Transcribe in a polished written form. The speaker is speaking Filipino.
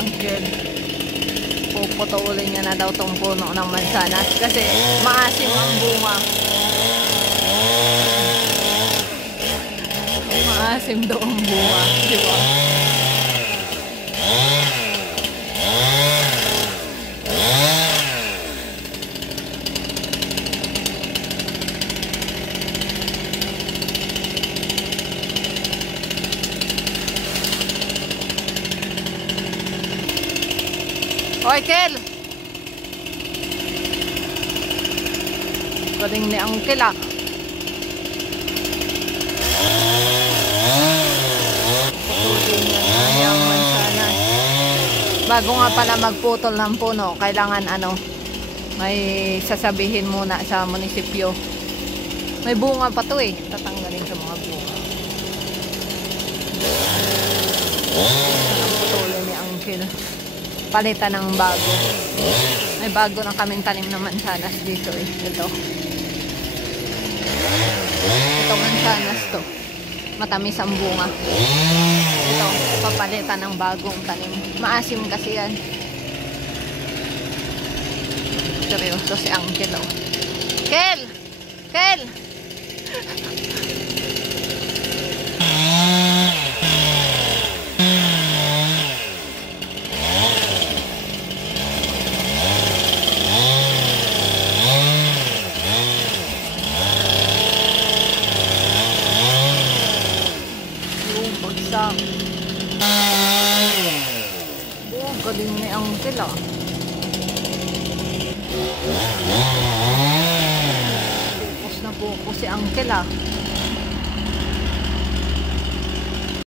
Uncle, puputulin niya na daw tong puno ng mansanas kasi maasim ang bunga. Maasim daw ang bunga, di ba? Hoy, Kel! Galing ni Uncle ah. Putulin niya na yung mansanas. Bago nga pala magputol ng puno, kailangan may sasabihin muna sa munisipyo. May bunga pa to eh. Tatanggalin sa mga bunga. Putulin ni Uncle. Palitan ng bago. May bago na kaming tanim na mansanas dito eh. Ito mansanas to. Matamis ang bunga. Ito, papalitan ng bagong tanim. Maasim kasi yan. Seryoso si Uncle oh. Kel! Kel! Bagsak. Galing ni Uncle ah. Focus na focus si Uncle ah.